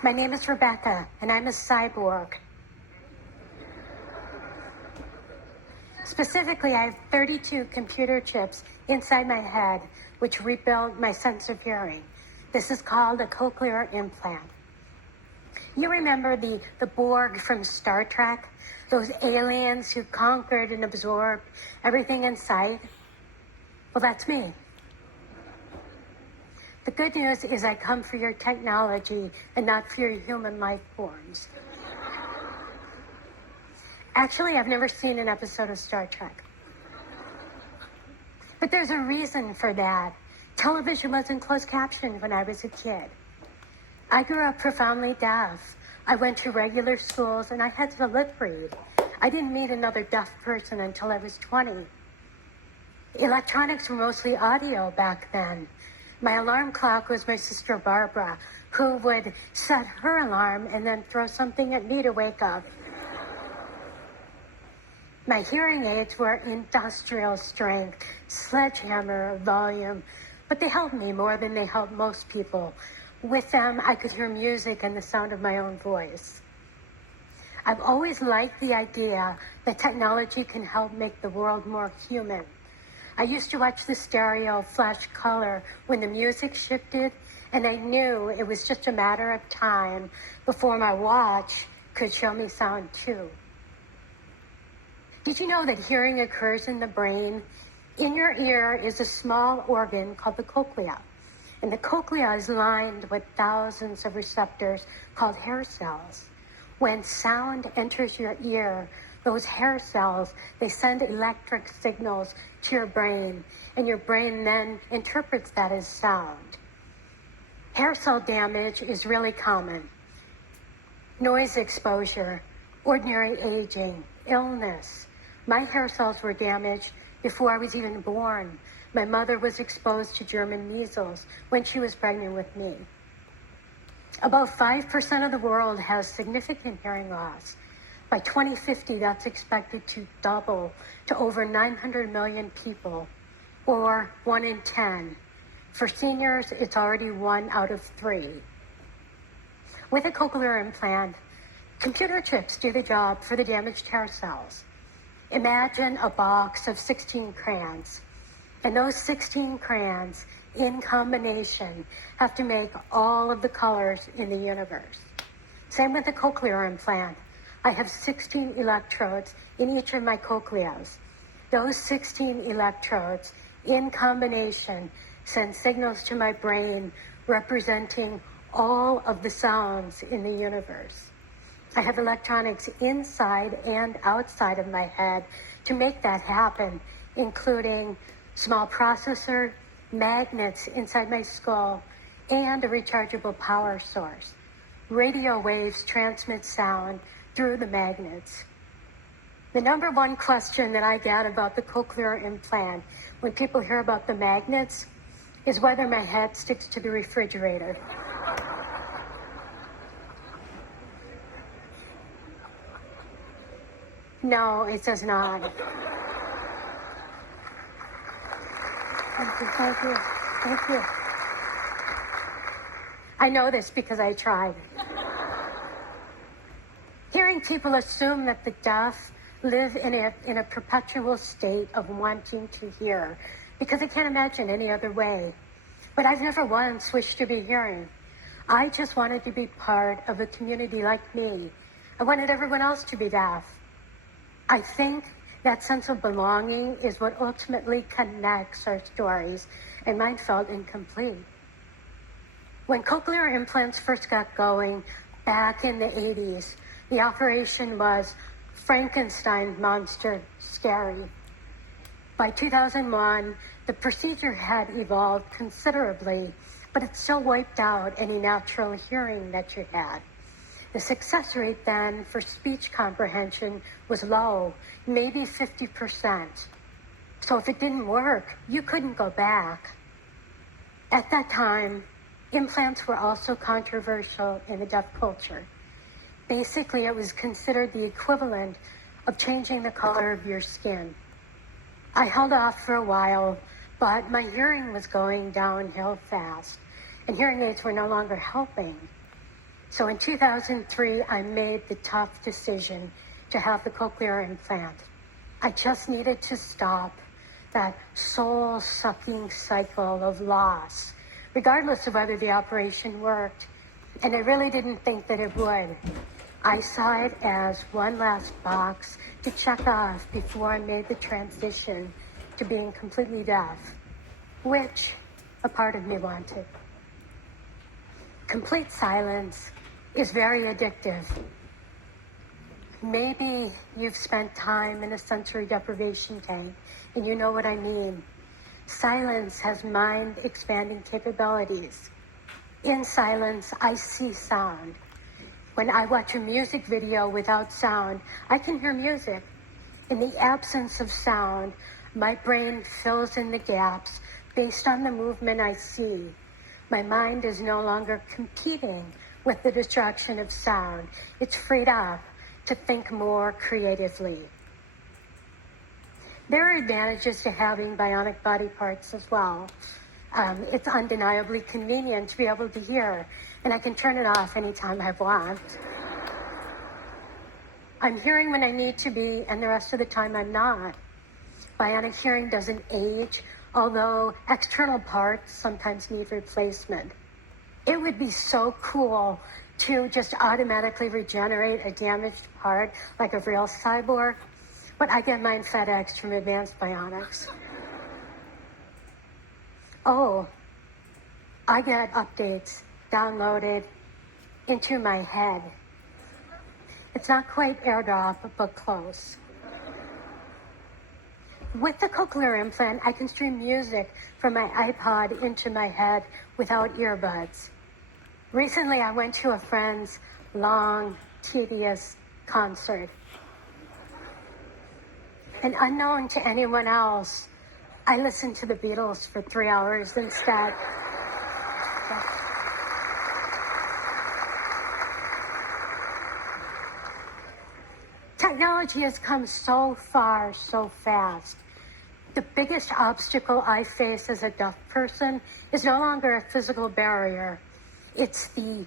My name is Rebecca, and I'm a cyborg. Specifically, I have 32 computer chips inside my head, which rebuild my sense of hearing. This is called a cochlear implant. You remember the Borg from Star Trek? Those aliens who conquered and absorbed everything in sight? Well, that's me. The good news is I come for your technology and not for your human life forms. Actually, I've never seen an episode of Star Trek. But there's a reason for that. Television wasn't closed captioned when I was a kid. I grew up profoundly deaf. I went to regular schools and I had to lip read. I didn't meet another deaf person until I was 20. Electronics were mostly audio back then. My alarm clock was my sister Barbara, who would set her alarm and then throw something at me to wake up. My hearing aids were industrial strength, sledgehammer volume, but they helped me more than they helped most people. With them, I could hear music and the sound of my own voice. I've always liked the idea that technology can help make the world more human. I used to watch the stereo flash color when the music shifted, and I knew it was just a matter of time before my watch could show me sound too. Did you know that hearing occurs in the brain? In your ear is a small organ called the cochlea. And the cochlea is lined with thousands of receptors called hair cells. When sound enters your ear, those hair cells, they send electric signals to your brain, and your brain then interprets that as sound. Hair cell damage is really common. Noise exposure, ordinary aging, illness. My hair cells were damaged before I was even born. My mother was exposed to German measles when she was pregnant with me. About 5% of the world has significant hearing loss. By 2050, that's expected to double to over 900 million people, or 1 in 10. For seniors, it's already 1 out of 3. With a cochlear implant, computer chips do the job for the damaged hair cells. Imagine a box of 16 crayons. And those 16 crayons, in combination, have to make all of the colors in the universe. Same with the cochlear implant. I have 16 electrodes in each of my cochleas. Those 16 electrodes, in combination, send signals to my brain representing all of the sounds in the universe. I have electronics inside and outside of my head to make that happen, including small processor, magnets inside my skull, and a rechargeable power source. Radio waves transmit sound through the magnets. The number one question that I get about the cochlear implant when people hear about the magnets is whether my head sticks to the refrigerator. No, it does not. Thank you. I know this because I tried. Hearing people assume that the deaf live in a perpetual state of wanting to hear because I can't imagine any other way. But I've never once wished to be hearing. I just wanted to be part of a community like me. I wanted everyone else to be deaf. I think that sense of belonging is what ultimately connects our stories, and mine felt incomplete. When cochlear implants first got going back in the 80s, the operation was Frankenstein monster scary. By 2001, the procedure had evolved considerably, but it still wiped out any natural hearing that you had. The success rate then for speech comprehension was low, maybe 50%. So if it didn't work, you couldn't go back. At that time, implants were also controversial in the deaf culture. Basically, it was considered the equivalent of changing the color of your skin. I held off for a while, but my hearing was going downhill fast, and hearing aids were no longer helping. So in 2003, I made the tough decision to have the cochlear implant. I just needed to stop that soul-sucking cycle of loss, regardless of whether the operation worked. And I really didn't think that it would. I saw it as one last box to check off before I made the transition to being completely deaf, which a part of me wanted. Complete silence is very addictive. Maybe you've spent time in a sensory deprivation tank and you know what I mean. Silence has mind-expanding capabilities. In silence, I see sound. When I watch a music video without sound, I can hear music. In the absence of sound, my brain fills in the gaps based on the movement I see. My mind is no longer competing with the distraction of sound. It's freed up to think more creatively. There are advantages to having bionic body parts as well. It's undeniably convenient to be able to hear, and I can turn it off anytime I want. I'm hearing when I need to be, and the rest of the time I'm not. Bionic hearing doesn't age, although external parts sometimes need replacement. It would be so cool to just automatically regenerate a damaged part like a real cyborg, but I get mine FedEx from Advanced Bionics. Oh, I get updates downloaded into my head. It's not quite AirDrop, but close. With the cochlear implant, I can stream music from my iPod into my head without earbuds. Recently, I went to a friend's long, tedious concert. And unknown to anyone else, I listened to the Beatles for 3 hours instead. Technology has come so far, so fast. The biggest obstacle I face as a deaf person is no longer a physical barrier. It's the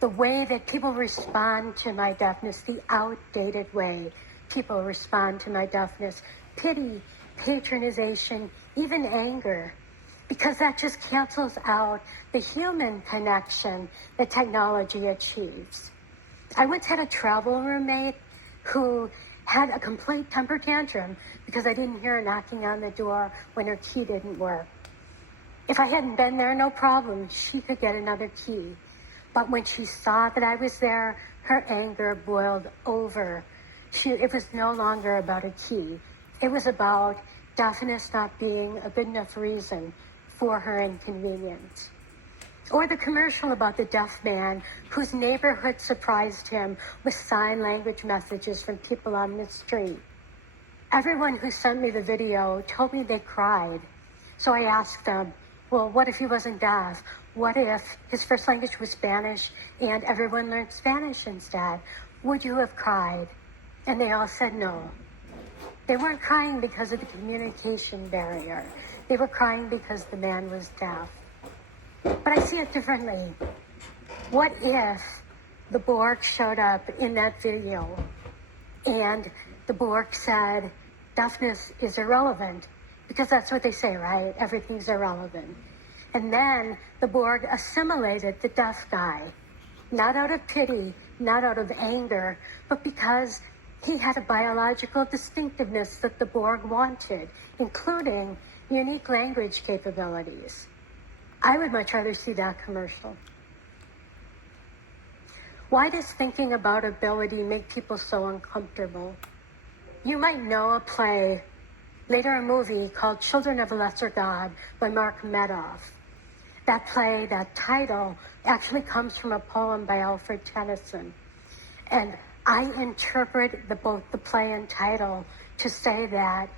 way that people respond to my deafness, the outdated way people respond to my deafness. Pity, patronization, even anger, because that just cancels out the human connection that technology achieves. I once had a travel roommate who had a complete temper tantrum because I didn't hear her knocking on the door when her key didn't work. If I hadn't been there, no problem, she could get another key. But when she saw that I was there, her anger boiled over. It was no longer about a key. It was about deafness not being a good enough reason for her inconvenience. Or the commercial about the deaf man whose neighborhood surprised him with sign language messages from people on the street. Everyone who sent me the video told me they cried. So I asked them, well, what if he wasn't deaf? What if his first language was Spanish and everyone learned Spanish instead? Would you have cried? And they all said no. They weren't crying because of the communication barrier. They were crying because the man was deaf. But I see it differently. What if the Borg showed up in that video and the Borg said, deafness is irrelevant? Because that's what they say, right? Everything's irrelevant. And then the Borg assimilated the deaf guy, not out of pity, not out of anger, but because he had a biological distinctiveness that the Borg wanted, including unique language capabilities. I would much rather see that commercial. Why does thinking about ability make people so uncomfortable? You might know a play, later a movie called Children of a Lesser God by Mark Medoff. That play, that title, actually comes from a poem by Alfred Tennyson. And I interpret both the play and title to say that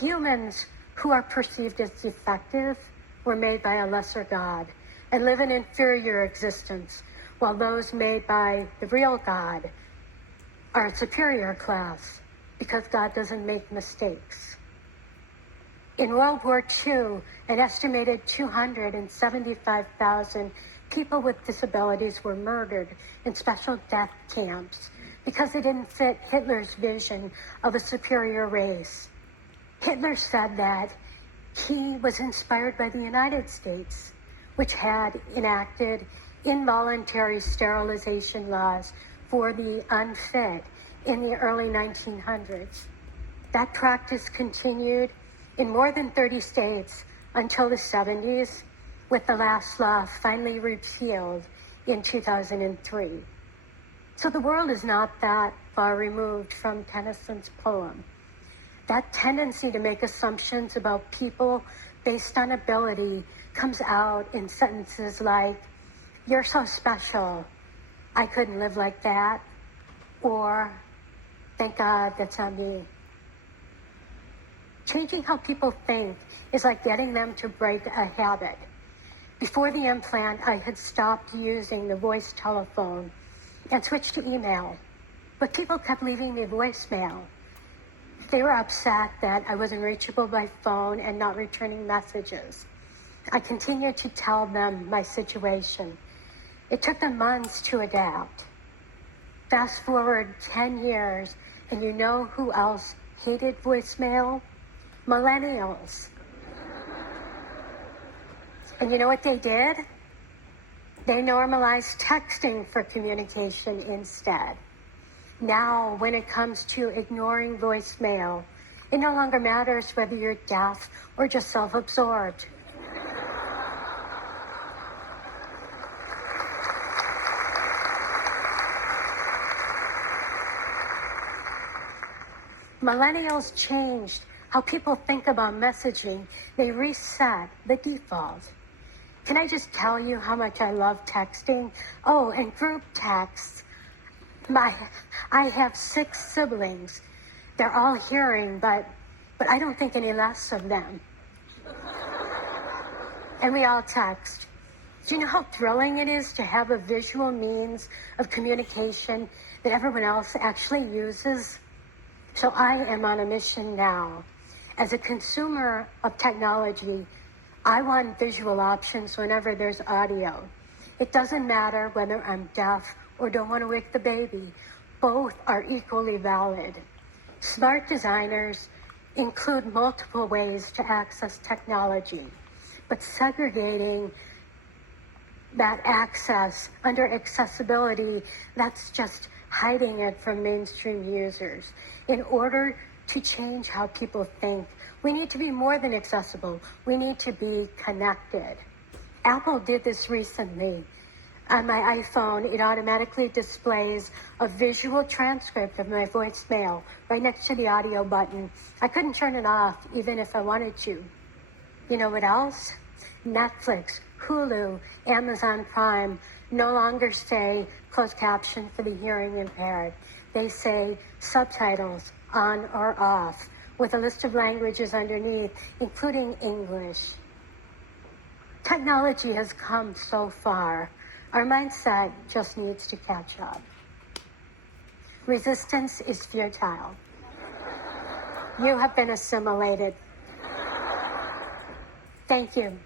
humans who are perceived as defective were made by a lesser God and live an inferior existence, while those made by the real God are a superior class because God doesn't make mistakes. In World War II, an estimated 275,000 People with disabilities were murdered in special death camps because they didn't fit Hitler's vision of a superior race. Hitler said that he was inspired by the United States, which had enacted involuntary sterilization laws for the unfit in the early 1900s. That practice continued in more than 30 states until the 70s, with the last law finally repealed in 2003. So the world is not that far removed from Tennyson's poem. That tendency to make assumptions about people based on ability comes out in sentences like, "You're so special, I couldn't live like that," or "Thank God that's not me." Changing how people think is like getting them to break a habit. Before the implant, I had stopped using the voice telephone and switched to email, but people kept leaving me voicemail. They were upset that I wasn't reachable by phone and not returning messages. I continued to tell them my situation. It took them months to adapt. Fast forward 10 years, and you know who else hated voicemail? Millennials. And you know what they did? They normalized texting for communication instead. Now, when it comes to ignoring voicemail, it no longer matters whether you're deaf or just self-absorbed. Millennials changed how people think about messaging. They reset the default. Can I just tell you how much I love texting? Oh, and group texts. I have 6 siblings. They're all hearing, but I don't think any less of them. And we all text. Do you know how thrilling it is to have a visual means of communication that everyone else actually uses? So I am on a mission now. As a consumer of technology, I want visual options whenever there's audio. It doesn't matter whether I'm deaf or don't want to wake the baby. Both are equally valid. Smart designers include multiple ways to access technology, but segregating that access under accessibility, that's just hiding it from mainstream users. In order to change how people think, we need to be more than accessible. We need to be connected. Apple did this recently. On my iPhone, it automatically displays a visual transcript of my voicemail right next to the audio button. I couldn't turn it off even if I wanted to. You know what else? Netflix, Hulu, Amazon Prime no longer say closed caption for the hearing impaired. They say subtitles on or off, with a list of languages underneath, including English. Technology has come so far. Our mindset just needs to catch up. Resistance is futile. You have been assimilated. Thank you.